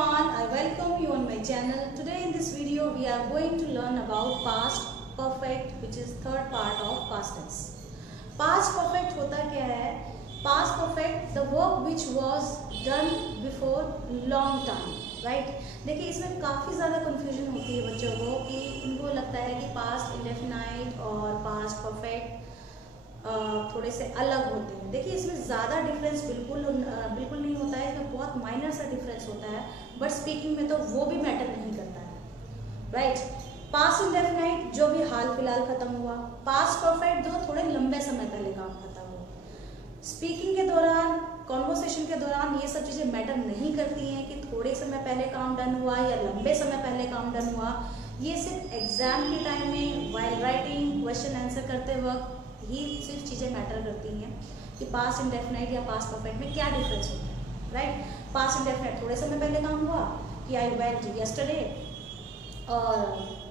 everyone, I welcome you on my channel. Today in this video we are going to learn about past perfect, which is third part of past tense. Past perfect होता क्या है? Past perfect the work which was done before long time, right? देखिए इसमें काफ़ी ज़्यादा confusion होती है बच्चों को कि इनको लगता है कि past indefinite और past perfect थोड़े से अलग होते हैं। देखिए इसमें ज़्यादा डिफरेंस बिल्कुल नहीं होता है, इसमें बहुत माइनर सा डिफरेंस होता है, बट स्पीकिंग में तो वो भी मैटर नहीं करता है, राइट? पास्ट इंडेफिनाइट जो भी हाल फिलहाल खत्म हुआ, पास्ट परफेक्ट जो थोड़े लंबे समय पहले काम खत्म हुआ। स्पीकिंग के दौरान, कॉन्वर्सेशन के दौरान ये सब चीज़ें मैटर नहीं करती हैं कि थोड़े समय पहले काम डन हुआ या लंबे समय पहले काम डन हुआ। ये सिर्फ एग्जाम के टाइम में वाइल राइटिंग क्वेश्चन आंसर करते वक्त ही सिर्फ चीज़ें मैटर करती हैं कि पास्ट इंडेफिनाइट या पास्ट परफेक्ट में क्या डिफरेंस होता है, राइट? पास्ट इंडेफिनाइट थोड़े समय पहले काम हुआ कि आई वेंट यस्टरडे, और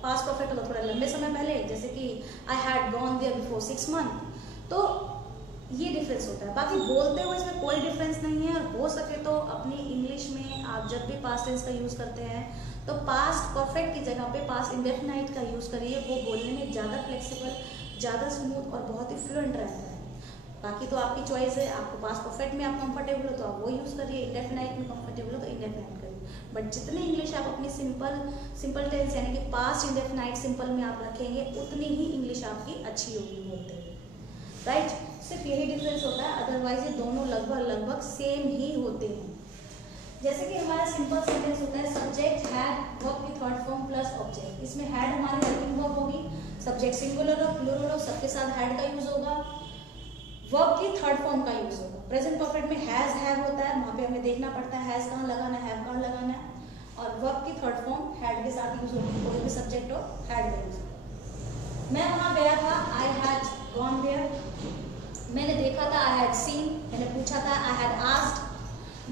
पास्ट परफेक्ट होगा थोड़ा लंबे समय पहले, जैसे कि I had gone there before 6 months। तो ये डिफरेंस होता है। बाकी बोलते हुए इसमें कोई डिफरेंस नहीं है, और हो सके तो अपनी इंग्लिश में आप जब भी पास्ट टेंस का यूज़ करते हैं तो पास्ट परफेक्ट की जगह पे पास्ट इंडेफिनाइट का यूज़ करिए। वो बोलने में ज़्यादा फ्लेक्सिबल, ज़्यादा स्मूथ और बहुत ही फ्लुएंट रहता है। बाकी तो आपकी चॉइस है, आपको पास्ट परफेक्ट में आप कंफर्टेबल हो तो आप वो यूज़ करिए, इंडेफिनाइट में कंफर्टेबल हो तो इंडेफिनाइट करिए। बट जितनी इंग्लिश आप अपनी सिंपल टेंस यानी कि पास्ट इंडेफिनाइट सिंपल में आप रखेंगे उतनी ही इंग्लिश आपकी अच्छी होगी बोलते हुए, राइट? सिर्फ यही डिफरेंस होता है, अदरवाइज ये दोनों लगभग सेम ही होते हैं। जैसे कि हमारा सिंपल सेंटेंस होता है सब्जेक्ट हैड वर्ब की थर्ड फॉर्म प्लस ऑब्जेक्ट। इसमें हैड हमारी हेल्पिंग वर्ब होगी, सब्जेक्ट सिंगुलर हो प्लूरल हो सबके साथ हैड का यूज होगा, वर्ब की थर्ड फॉर्म का यूज होगा। प्रेजेंट परफेक्ट में हैज हैव होता है, वहाँ पे हमें देखना पड़ता है हैज कहाँ लगाना है, हैव कहाँ लगाना है, और वर्ब की थर्ड फॉर्म हैड के साथ यूज होगी। कोई भी सब्जेक्ट हो हैड का यूज होगा। मैं वहाँ गया था, आई हैड गॉन देयर। मैंने देखा था, आई हैड सीन। मैंने पूछा था, आई हैड आस्क्ड।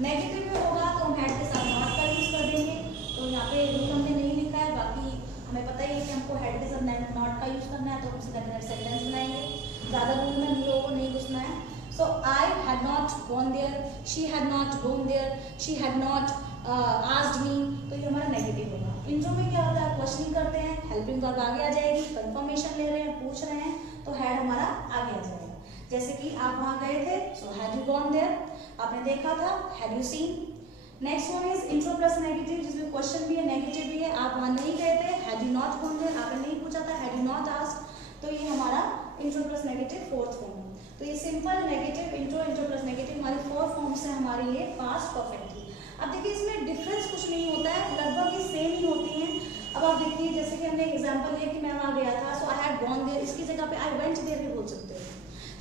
नेगेटिव में होगा तो हम हैड के साथ नॉट का यूज कर देंगे। तो यहाँ पे रूल हमने नहीं लिखा है, बाकी हमें पता ही है कि हमको हैड के साथ नॉट का यूज करना है, तो हम सीधा डायरेक्ट सेंटेंस बनाएंगे। ज़्यादा रूल में हम लोगों को नहीं घुसना है। So I had not gone there, she had not gone there, she had not asked me, तो ये हमारा नेगेटिव होगा। इंट्रो में क्या होता है, क्वेश्चनिंग करते हैं, हेल्पिंग वर्ब आगे आ जाएगी, कंफर्मेशन ले रहे हैं, पूछ रहे हैं, तो हैड हमारा आगे आ जाएगा। जैसे कि आप वहाँ गए थे, so had you gone there, आपने देखा था, had you seen. Next one is intro plus negative, जिसमें क्वेश्चन भी है नेगेटिव भी है। आप वहाँ नहीं गए थे, had you not gone there, आपने नहीं पूछा था, हैड यू नॉट आस्क्ड, तो ये हमारा intro plus negative fourth form है। तो ये simple negative intro plus negative हमारे 4 फॉर्म्स हैं हमारे ये पास्ट परफेक्ट की। अब देखिए इसमें डिफरेंस कुछ नहीं होता है, लगभग ये सेम ही होती हैं। अब आप देखिए जैसे कि हमने एग्जाम्पल लिया कि मैं वहाँ गया था, so I had gone there, इसकी जगह पे आई वेंट देयर भी बोल सकते हैं।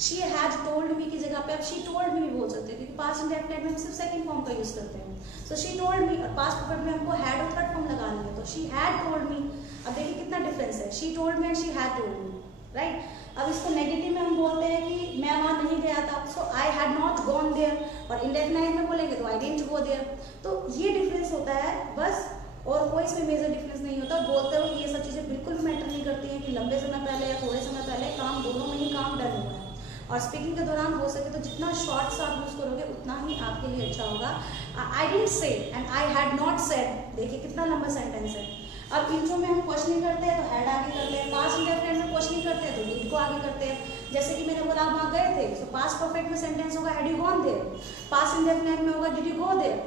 शी हैड टोल्ड मी की जगह पे आप शी टोल्ड मी भी बोल सकते हैं, क्योंकि पास्ट इंडेफिनिट में हम सिर्फ सेकंड फॉर्म का यूज करते हैं। सो शी टोल्ड मी, और पास्ट परफेक्ट में हमको हैड और थर्ड फॉर्म लगानी है, तो शी हैड टोल्ड मी। अब देखिए कितना डिफरेंस है, she told me and she had told me, right? अब इसको नेगेटिव में हम बोलते हैं कि मैं वहाँ नहीं गया था, so I had not gone there, और इंडेफिनाइट में बोलेंगे तो आई डिडंट गो देयर। तो ये डिफरेंस होता है बस, और कोई इसमें मेजर डिफरेंस नहीं होता। बोलते हुए ये सब चीज़ें बिल्कुल भी मैटर नहीं करती हैं कि लंबे समय पहले या थोड़े समय पहले काम, दोनों में ही काम डन हुआ है। और स्पीकिंग के दौरान हो सके तो जितना शॉर्ट सा आप यूज़ करोगे उतना ही आपके लिए अच्छा होगा। I didn't say and I had not said, देखिए कितना लंबा सेंटेंस है। अब इंट्रो में हम क्वेश्चनिंग करते हैं तो हैड आगे करते हैं, पास्ट इंडेफिनिट में क्वेश्चनिंग करते हैं तो डिड को आगे करते हैं। जैसे कि मैंने बोला आप वहाँ गए थे, तो पास्ट परफेक्ट में सेंटेंस होगा had you gone there, past indefinite में होगा डिड यू गो देयर।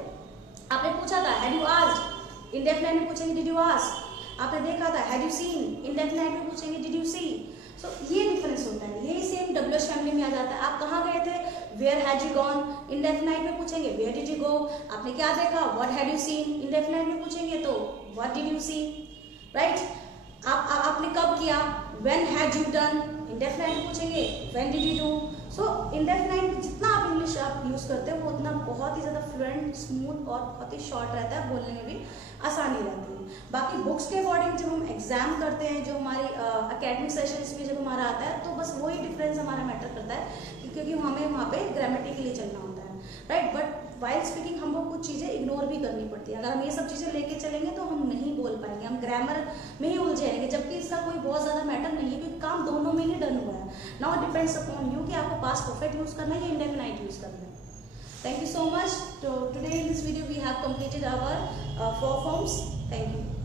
आपने पूछा था हैड यू आस्क्ड, इंडेफिनिट में पूछेंगे डिड यू आस्क। आपने देखा था हैड यू सीन, इंडेफिनिट में पूछेंगे डिड यू सी। सो ये डिफरेंस होता है, यही सेम डब्ल्यूएच फैमिली में आ जाता है। आप कहाँ गए थे, where had you gone, indefinite में पूछेंगे वेयर डिड यू गो। आपने क्या देखा, what had you seen, indefinite में पूछेंगे तो what did you see, right? आपने कब किया, when had you done, indefinite में पूछेंगे when did you do. So indefinite में जितना आप इंग्लिश आप यूज़ करते हो वो उतना बहुत ही ज़्यादा फ्लुएंट, स्मूथ और बहुत ही शॉर्ट रहता है, बोलने में भी आसानी रहती है। बाकी बुक्स के अकॉर्डिंग जब हम एग्जाम करते हैं, जो हमारी एकेडमिक सेशंस में जब हमारा आता है, तो बस वही डिफरेंस हमारा मैटर करता है, क्योंकि हमें वहाँ पे ग्रामेटिकली चलना होता है, राइट? बट वाइल स्पीकिंग हमको कुछ चीज़ें इग्नोर भी करनी पड़ती है। अगर हम ये सब चीज़ें लेके चलेंगे तो हम नहीं बोल पाएंगे, हम ग्रामर में ही उलझेंगे, जबकि इसका कोई बहुत ज़्यादा मैटर नहीं है, क्योंकि काम दोनों में ही डन हुआ है। नाउ डिपेंड्स अपॉन यू कि आपको पास्ट परफेक्ट यूज़ करना है या इंडेफिनाइट यूज़ करना है। Thank you so much. So today in this video we have completed our 4 forms. Thank you.